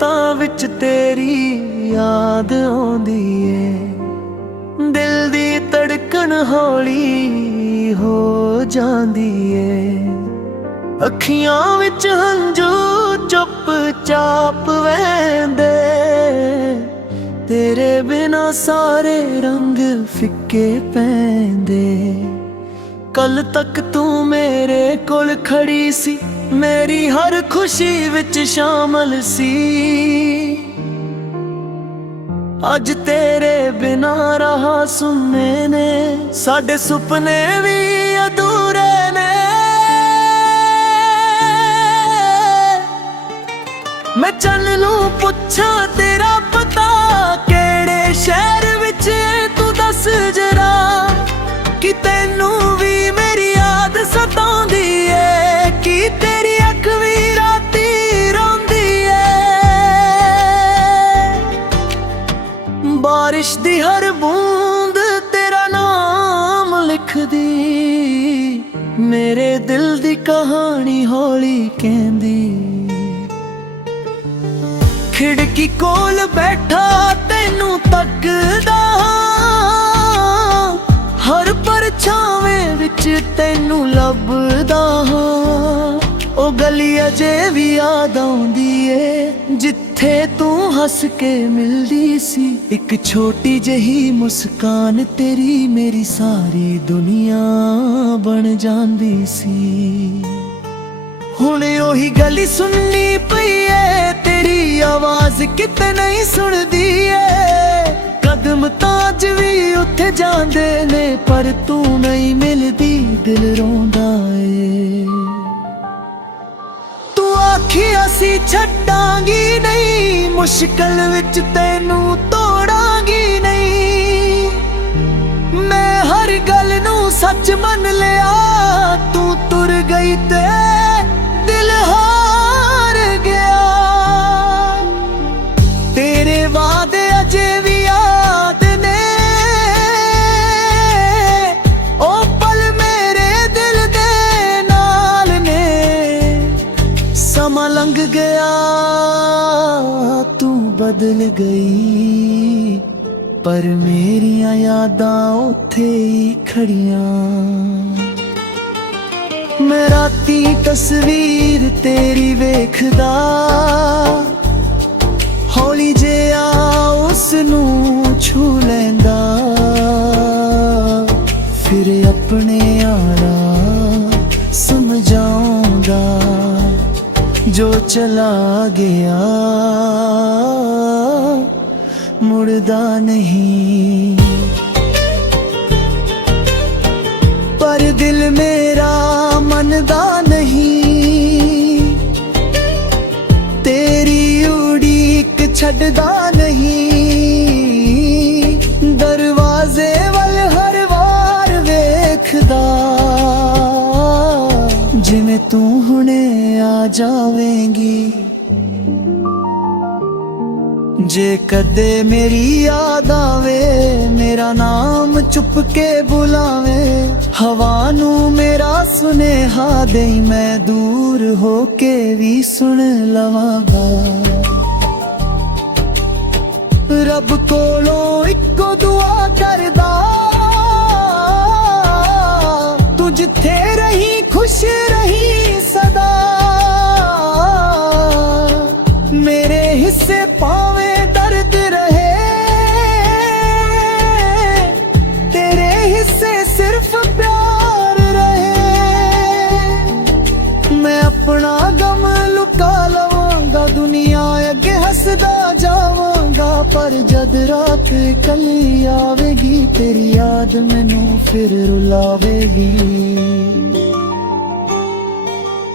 ਰਾਤਾਂ ਵਿੱਚ ਤੇਰੀ ਯਾਦ ਆਉਂਦੀ ਏ। ਦਿਲ ਦੀ ਧੜਕਣ ਹੌਲੀ ਹੋ ਜਾਂਦੀ ਏ। ਅੱਖੀਆਂ ਵਿੱਚ ਹੰਝੂ ਚੁੱਪ ਚਾਪ ਵਹਿੰਦੇ। ਤੇਰੇ ਬਿਨਾ ਸਾਰੇ ਰੰਗ ਫਿੱਕੇ ਪੈਂਦੇ। ਕੱਲ ਤੱਕ ਤੂੰ ਮੇਰੇ ਕੋਲ ਖੜੀ ਸੀ, ਮੇਰੀ ਹਰ ਖੁਸ਼ੀ ਵਿੱਚ ਸ਼ਾਮਲ ਸੀ। ਅੱਜ ਤੇਰੇ ਬਿਨਾ ਰਾਹ ਸੁੰਨੇ ਨੇ, ਸਾਡੇ ਸੁਪਨੇ ਵੀ ਅਧੂਰੇ ਨੇ। ਮੈਂ ਚੰਨ ਨੂੰ ਪੁੱਛਾਂ ਤੇਰਾ ਪਤਾ, ਕਿਹੜੇ ਸ਼ਹਿਰ ਵਿੱਚ ਤੂੰ ਦੱਸ ਜਰਾ। ਕਿ ਤੈਨੂੰ ਵੀ ਮੇਰੀ ਯਾਦ ਸਤਾਉਂਦੀ ਏ, ਕਿ ਤੇਰੀ ਅੱਖ ਵੀ ਰਾਤੀ ਰੋਂਦੀ ਏ। ਬਾਰਿਸ਼ ਦੀ ਹਰ ਬੂੰਦ ਤੇਰਾ ਨਾਮ ਲਿਖਦੀ, ਮੇਰੇ ਦਿਲ ਦੀ ਕਹਾਣੀ ਹੌਲੀ ਕਹਿੰਦੀ। ਖਿੜਕੀ ਕੋਲ ਬੈਠਾ ਤੈਨੂੰ ਤੱਕਦਾ, ਹਰ ਪਰਛਾਵੇਂ ਵਿੱਚ ਤੈਨੂੰ ਲੱਭਦਾ ਹਾਂ। ਉਹ ਗਲੀ ਅਜੇ ਵੀ ਯਾਦ ਆਉਂਦੀ ਏ, ਜਿੱਥੇ ਤੂੰ ਹੱਸ ਕੇ ਮਿਲਦੀ ਸੀ। ਇੱਕ ਛੋਟੀ ਜਿਹੀ ਮੁਸਕਾਨ ਤੇਰੀ ਮੇਰੀ ਸਾਰੀ ਦੁਨੀਆ ਬਣ ਜਾਂਦੀ ਸੀ। ਹੁਣ ਉਹੀ ਗਲੀ ਸੁਣਨੀ ਪਈ ਏ, ਤੇਰੀ ਆਵਾਜ਼ ਕਿਤੇ ਨਹੀਂ ਸੁਣਦੀ ਏ। ਕਦਮ ਤਾਂ ਅੱਜ ਵੀ ਉੱਥੇ ਜਾਂਦੇ ਨੇ, ਪਰ ਤੂੰ ਨਹੀਂ ਮਿਲਦੀ, ਦਿਲ ਰੋਂਦਾ ਏ। ਤੂੰ ਆਖਿਆ ਸੀ ਛੱਡਾਂਗੀ ਨਹੀਂ, ਮੁਸ਼ਕਲ ਵਿੱਚ ਤੈਨੂੰ ਤੋੜਾਂਗੀ ਨਹੀਂ। ਮੈਂ ਹਰ ਗੱਲ ਨੂੰ ਸੱਚ ਮੰਨ ਲਿਆ, ਤੂੰ ਤੁਰ ਗਈ ਤੇ ਦਿਲ ਹਾਰ ਗਿਆ। ਤੇਰੇ ਵਾਅਦੇ ਅਜੇ ਵੀ ਯਾਦ ਨੇ, ਉਹ ਪਲ ਮੇਰੇ ਦਿਲ ਦੇ ਨਾਲ ਨੇ। ਸਮਾਂ ਲੰਘ ਗਿਆ, ਤੂੰ ਬਦਲ ਗਈ, ਪਰ ਮੇਰੀਆਂ ਯਾਦਾਂ ਉੱਥੇ ਹੀ ਖੜੀਆਂ। ਮੈਂ ਰਾਤੀ ਤਸਵੀਰ ਤੇਰੀ ਵੇਖਦਾ, ਹੌਲੀ ਜਿਹਾ ਉਸ ਨੂੰ ਛੂ ਲੈਂਦਾ। ਫਿਰ ਆਪਣੇ ਆਲਾ ਸਮਝਾਉਂਦਾ, ਜੋ ਚਲਾ ਗਿਆ ਮੁੜਦਾ ਨਹੀਂ। ਪਰ ਦਿਲ ਮੇਰਾ ਮੰਨਦਾ ਨਹੀਂ, ਤੇਰੀ ਉਡੀਕ ਛੱਡਦਾ ਨਹੀਂ। ਦਰਵਾਜ਼ੇ ਵੱਲ ਹਰ ਵਾਰ ਵੇਖਦਾ, ਜਿਵੇਂ ਤੂੰ ਹੁਣੇ ਆ ਜਾਵੇਂਗੀ। ਜੇ ਕਦੇ ਮੇਰੀ ਯਾਦ ਆਵੇ, ਮੇਰਾ ਨਾਮ ਚੁੱਪ ਕੇ ਬੁਲਾਵੇ। ਹਵਾ ਨੂੰ ਮੇਰਾ ਸੁਨੇਹਾ ਦੇਈ, ਮੈਂ ਦੂਰ ਹੋ ਕੇ ਵੀ ਸੁਣ ਲਵਾਂਗਾ। ਰੱਬ ਕੋਲੋਂ ਇੱਕੋ ਦੁਆ ਕਰਦਾ, ਤੂੰ ਜਿੱਥੇ ਰਹੀ ਖੁਸ਼ ਰਹੀ ਸਦਾ। ਮੇਰੇ ਹਿੱਸੇ ਭਾਵੇਂ ਦਰਦ ਰਹੇ, ਤੇਰੇ ਹਿੱਸੇ ਸਿਰਫ ਪਿਆਰ ਰਹੇ। ਮੈਂ ਆਪਣਾ ਗਮ ਲੁਕਾ ਲਵਾਂਗਾ, ਦੁਨੀਆ ਅੱਗੇ ਹੱਸਦਾ ਜਾਵਾਂਗਾ। ਪਰ ਜਦ ਰਾਤ ਕੱਲੀ ਆਵੇਗੀ, ਤੇਰੀ ਯਾਦ ਮੈਨੂੰ ਫਿਰ ਰੁਲਾਵੇਗੀ।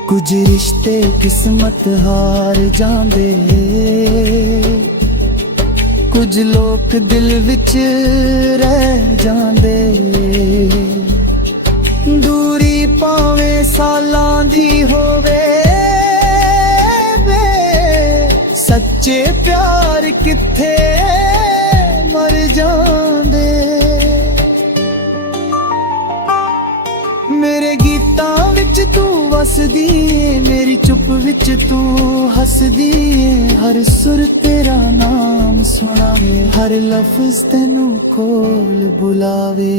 ਕੁਝ ਰਿਸ਼ਤੇ ਕਿਸਮਤ ਹਾਰ ਜਾਂਦੇ, ਕੁਝ ਲੋਕ ਦਿਲ ਵਿੱਚ ਰਹਿ ਜਾਂਦੇ। ਦੂਰੀ ਭਾਵੇਂ ਸਾਲਾਂ ਦੀ ਹੋਵੇ, ਸੱਚੇ ਪਿਆਰ ਕਿੱਥੇ ਮਰ ਜਾਂਦੇ। ਮੇਰੇ ਗੀਤਾਂ ਵਿੱਚ विच तू वसदी है, मेरी चुप विच तू हसदी है। हर सुर तेरा नाम सुनावे, हर लफ्ज तेनू कोल बुलावे।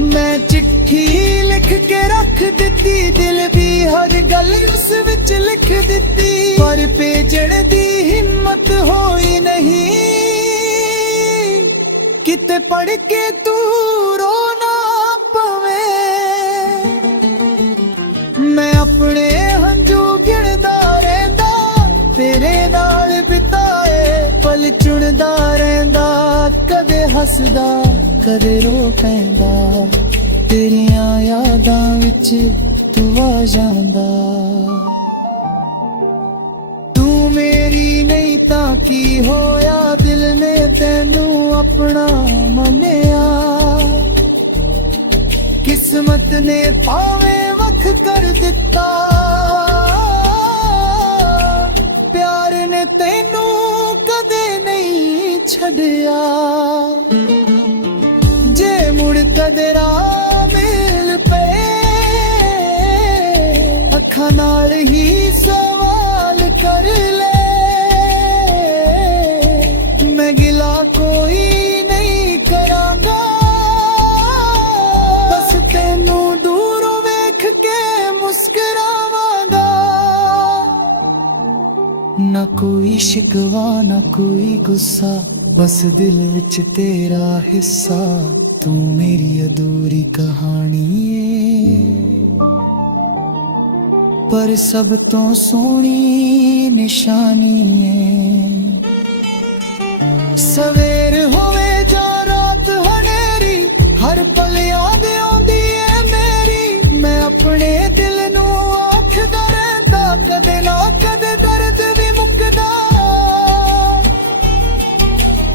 मैं चिट्ठी लिख के रख दिती, दिल भी हर गल उस विच लिख दिती, पर भेजण दी हिम्मत होई नहीं। किते पढ़ के तू रोना पवे, मैं अपने हंजू गिणदा रहिंदा, तेरे नाल बिताए पल चुनदा रहिंदा। कदे हसदा कदे रो पैंदा, तेरियां यादां विच तू आ जांदा। तू मेरी नहीं तां की होया, दिल ने तैनू अपना मन्निया। किस्मत ने भावें वख कर दिता, प्यार ने तैनू कदे नहीं छड्डिया। जे मुड़ कदे राह मिल पे, अखां नाल ही सवाल कर ले। मैं गिला कोई नहीं करांगा, बस तेनू दूरों वेख के मुस्कुरावांगा। ना कोई शिकवा ना कोई गुस्सा, बस दिल विच तेरा हिस्सा। तू मेरी अधूरी कहानी है, पर सब तो सोहनी निशानी है। सवेर होवे जां रात हनेरी, हर पल याद आउंदी है मेरी। मैं अपने दिल नू आखदा रहिंदा, कदे ना कदे दर्द भी मुकदा।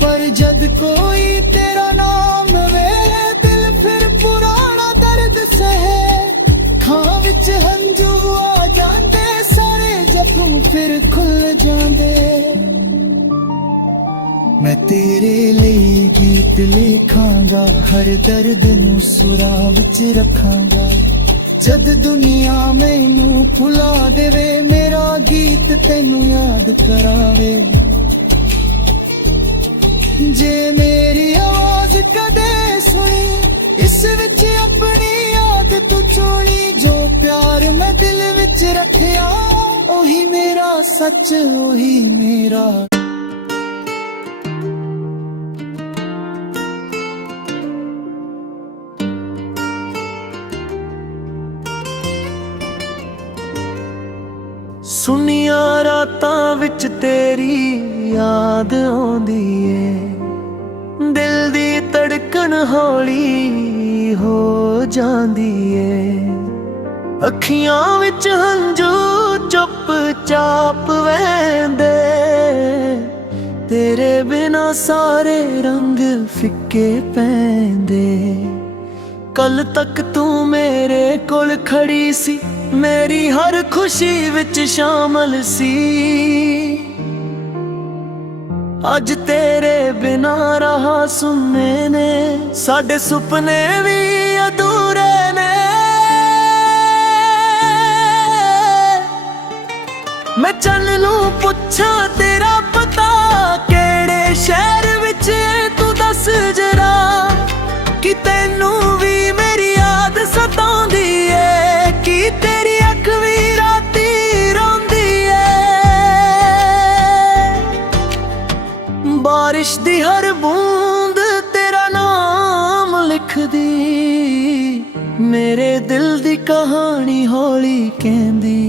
पर जद कोई तेरा नाम वे, दिल फिर पुराना दर्द सहे। खां विच हंजू आ जांदे, सारे जख्म फिर खुल जांदे। मैं तेरे लिए गीत लिखांगा, हर दर्द नू सुरां विच रखांगा। जद दुनिया मैनू भुला देवे, मेरा गीत तैनू याद करावे। जे मेरी आवाज कदे सुनी, इस विच अपनी याद तू चुनी। जो प्यार मैं दिल विच रखिया, ओही मेरा सच ओही मेरा। सुनिया रातां विच तेरी याद आउंदी ए, दिल दी धड़कन हौली हो जांदी ए। अखियां विच हंजू चुप चाप वहंदे, तेरे बिना सारे रंग फिक्के पैंदे। कल तक तू मेरे कोल खड़ी सी, मेरी हर खुशी विच शामिल सी। अज तेरे बिना रहा सुनने ने, साडे सुपने भी अधूरे ने। मैं चल नू पुछां तेरा पता, केड़े शहर विच तू दस जरा। कि तैनू भी मेरी याद सताउंदी है, कि तेरी अख भी राती रोंदी है। बारिश दी हर बूंद तेरा नाम लिखदी, मेरे दिल दी कहानी हौली कहंदी।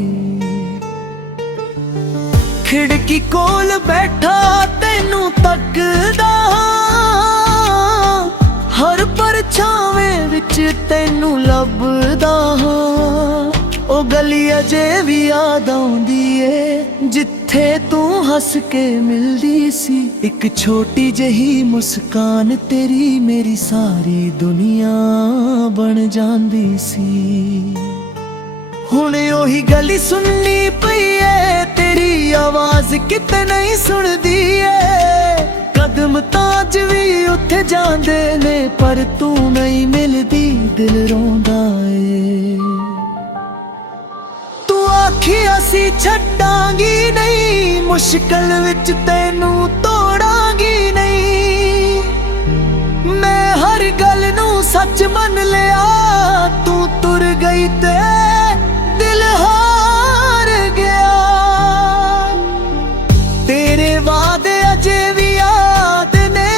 खिड़की कोल बैठा तैनू तकदा, हर परछावें विच तैनू लभदा हां। ओ गली अजे भी याद आउंदी ए, जिथे तू हस के मिलदी सी। एक छोटी जही मुस्कान तेरी मेरी सारी दुनिया बन जांदी सी। हुण ओही गली सुननी पई ए, तेरी आवाज किते नहीं सुनदी ए। कदम ਜਖਮ ਤਾਂ ਅੱਜ ਵੀ ਉੱਥੇ ਜਾਂਦੇ ਨੇ, ਪਰ ਤੂੰ ਨਹੀਂ ਮਿਲਦੀ, ਦਿਲ ਰੋਂਦਾ ਏ। ਤੂੰ ਆਖੀ ਅਸੀਂ ਛੱਡਾਂਗੀ ਨਹੀਂ, ਮੁਸ਼ਕਲ ਵਿੱਚ ਤੈਨੂੰ ਤੋੜਾਂਗੀ ਨਹੀਂ। ਮੈਂ ਹਰ ਗੱਲ ਨੂੰ ਸੱਚ ਮੰਨ ਲਿਆ, ਤੂੰ ਤੁਰ ਗਈ ਤੇ ਦਿਲ ਹਾਰ ਗਿਆ। ਤੇਰੇ ਵਾਅਦੇ ਅਜੇ ਵੀ ਯਾਦ ਨੇ,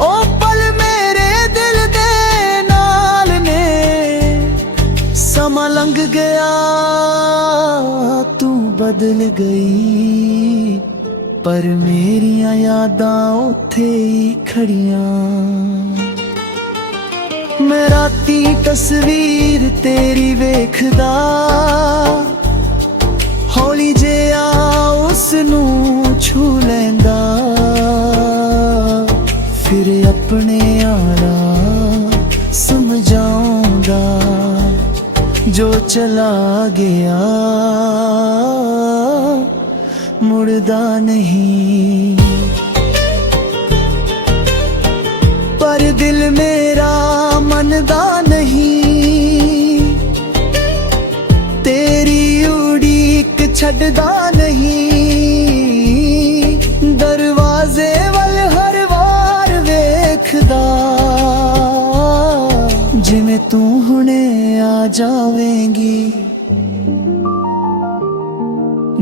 ਉਹ ਪਲ ਮੇਰੇ ਦਿਲ ਦੇ ਨਾਲ ਨੇ। ਸਮਾਂ ਲੰਘ ਗਿਆ, ਤੂੰ ਬਦਲ ਗਈ, ਪਰ ਮੇਰੀਆਂ ਯਾਦਾਂ ਉੱਥੇ ਹੀ ਖੜੀਆਂ। ਮੈਂ ਰਾਤੀ ਤਸਵੀਰ ਤੇਰੀ ਵੇਖਦਾ, ਹੌਲੀ ਜਿਹਾ ਉਸ ਨੂੰ ਛੂ ਲੈਂਦਾ, ਫਿਰ ਆਪਣੇ ਆਲਾ ਸਮਝਾਉਂਦਾ, ਜੋ ਚਲਾ ਗਿਆ ਮੁੜਦਾ ਨਹੀਂ। ਪਰ ਦਿਲ ਮੇਰਾ ਮੰਨਦਾ ਨਹੀਂ, ਤੇਰੀ ਉਡੀਕ ਛੱਡਦਾ ਨਹੀਂ। ਦਰਵਾਜ਼ੇ ਵੱਲ ਹਰ ਵਾਰ ਵੇਖਦਾ, ਜਿਵੇਂ ਤੂੰ ਹੁਣੇ ਆ ਜਾਵੇਂਗੀ।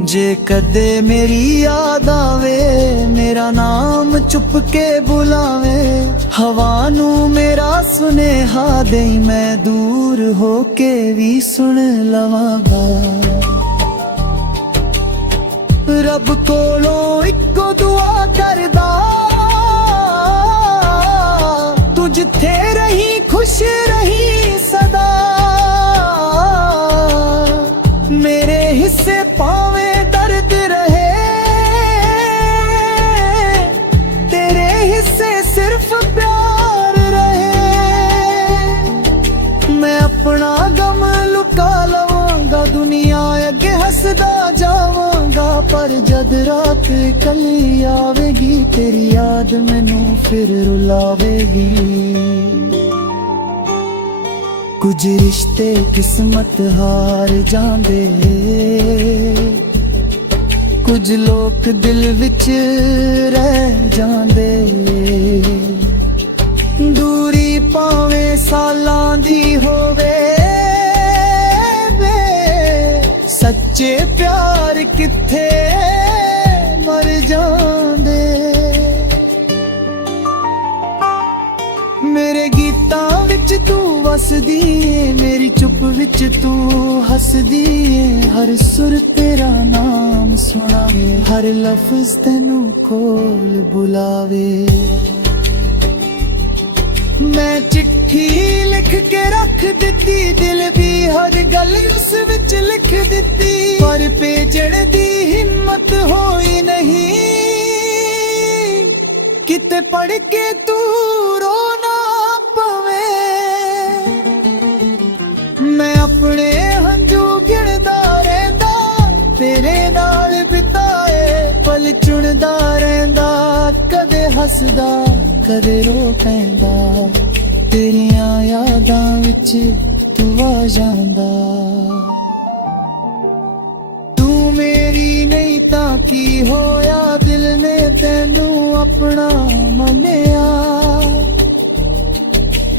ਜੇ ਕਦੇ ਮੇਰੀ ਯਾਦ ਆਵੇ, ਮੇਰਾ ਨਾਮ ਚੁੱਪ ਕੇ ਬੁਲਾਵੇ। ਹਵਾ ਨੂੰ ਮੇਰਾ ਸੁਨੇਹਾ ਦੇਈ, ਮੈਂ ਦੂਰ ਹੋ ਕੇ ਵੀ ਸੁਣ ਲਵਾਂਗਾ। ਰੱਬ ਕੋਲੋਂ ਇੱਕੋ ਦੁਆ ਕਰਦਾ, ਤੂੰ ਜਿੱਥੇ ਰਹੀ ਖੁਸ਼ ਰਹੀ ਸਦਾ। ਮੇਰੇ ਹਿੱਸੇ ਭਾਵੇਂ ਦਰਦ ਰਹੇ, ਤੇਰੇ ਹਿੱਸੇ ਸਿਰਫ ਪਿਆਰ ਰਹੇ। ਮੈਂ ਆਪਣਾ ਗਮ ਲੁਕਾ ਲਵਾਂਗਾ, ਦੁਨੀਆ ਅੱਗੇ ਹੱਸਦਾ ਜਾਵਾਂਗਾ। ਪਰ ਜਦ ਰਾਤ ਕੱਲੀ ਆਵੇਗੀ, ਤੇਰੀ ਯਾਦ ਮੈਨੂੰ ਫਿਰ ਰੁਲਾਵੇਗੀ। ਕੁਝ ਰਿਸ਼ਤੇ ਕਿਸਮਤ ਹਾਰ ਜਾਂਦੇ, ਕੁਝ ਲੋਕ ਦਿਲ ਵਿੱਚ ਰਹਿ ਜਾਂਦੇ। ਦੂਰੀ ਭਾਵੇਂ ਸਾਲਾਂ ਦੀ ਹੋਵੇ, ਸੱਚੇ ਪਿਆਰ ਕਿੱਥੇ ਮਰ ਜਾਂਦੇ। ਮੇਰੇ ਗੀਤਾਂ ਵਿੱਚ ਤੂੰ ਵਸਦੀ ਏ, ਮੇਰੀ ਚੁੱਪ ਵਿੱਚ ਤੂੰ ਹੱਸਦੀ ਏ। ਹਰ ਸੁਰ ਤੇਰਾ ਨਾਮ ਸੁਣਾਵੇ, ਹਰ ਲਫ਼ਜ਼ ਤੈਨੂੰ ਕੋਲ ਬੁਲਾਵੇ। ਮੈਂ ਚਿੱਠੀ ਲਿਖ ਕੇ ਰੱਖ ਦਿੱਤੀ, ਦਿਲ ਵੀ ਹਰ ਗੱਲ ਉਸ ਵਿੱਚ ਲਿਖ ਦਿੱਤੀ। ਪਰ ਭੇਜਣ ਦੀ ਹਿੰਮਤ ਹੋਈ ਨਹੀਂ, ਕਿਤੇ ਪੜ ਕੇ ਤੂੰ ਰੋਣਾ ਪਵੇ। ਮੈਂ ਆਪਣੇ ਹੰਝੂ ਗਿਣਦਾ ਰਹਿੰਦਾ, ਤੇਰੇ ਨਾਲ ਬਿਤਾਏ ਪਲ ਚੁਣਦਾ ਰਹਿੰਦਾ। ਕਦੇ ਹੱਸਦਾ ਕਦੇ ਰੋ ਪੈਂਦਾ, ਤੇਰੀਆਂ ਯਾਦਾਂ ਵਿੱਚ ਤੂੰ ਆ ਜਾਂਦਾ। ਤੂੰ ਮੇਰੀ ਨਹੀਂ ਤਾਂ ਕੀ ਹੋਇਆ, ਦਿਲ ਨੇ ਤੈਨੂੰ ਆਪਣਾ ਮੰਨਿਆ।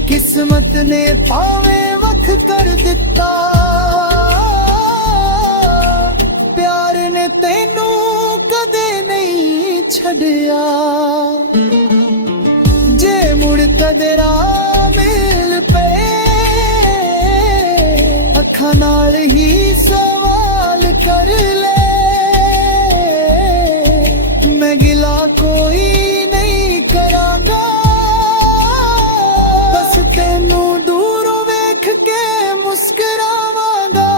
ਕਿਸਮਤ ਨੇ ਭਾਵੇਂ ਵੱਖ ਕਰ ਦਿੱਤਾ, ਪਿਆਰ ਨੇ ਤੈਨੂੰ ਕਦੇ ਨਹੀਂ ਛੱਡਿਆ। ਜੇ ਮੁੜ ਕਦੇ ਰਾਹ ਮਿਲ ਪਏ, ਅੱਖਾਂ ਨਾਲ ਹੀ ਸਵਾਲ ਕਰ ਲੈ। ਮੈਂ ਗਿਲਾ ਕੋਈ ਨਹੀਂ ਕਰਾਂਗਾ, ਬਸ ਤੈਨੂੰ ਦੂਰੋਂ ਵੇਖ ਕੇ ਮੁਸਕਰਾਵਾਂਗਾ।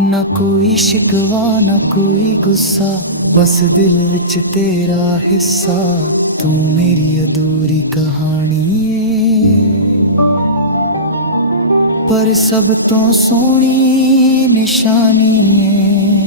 ਨਾ ਕੋਈ ਸ਼ਿਕਵਾ ਨਾ ਕੋਈ ਗੁੱਸਾ, ਬਸ ਦਿਲ ਵਿੱਚ ਤੇਰਾ ਹਿੱਸਾ। ਤੂੰ ਮੇਰੀ ਅਧੂਰੀ ਕਹਾਣੀ ਏ, ਪਰ ਸਭ ਤੋਂ ਸੋਹਣੀ ਨਿਸ਼ਾਨੀ ਏ।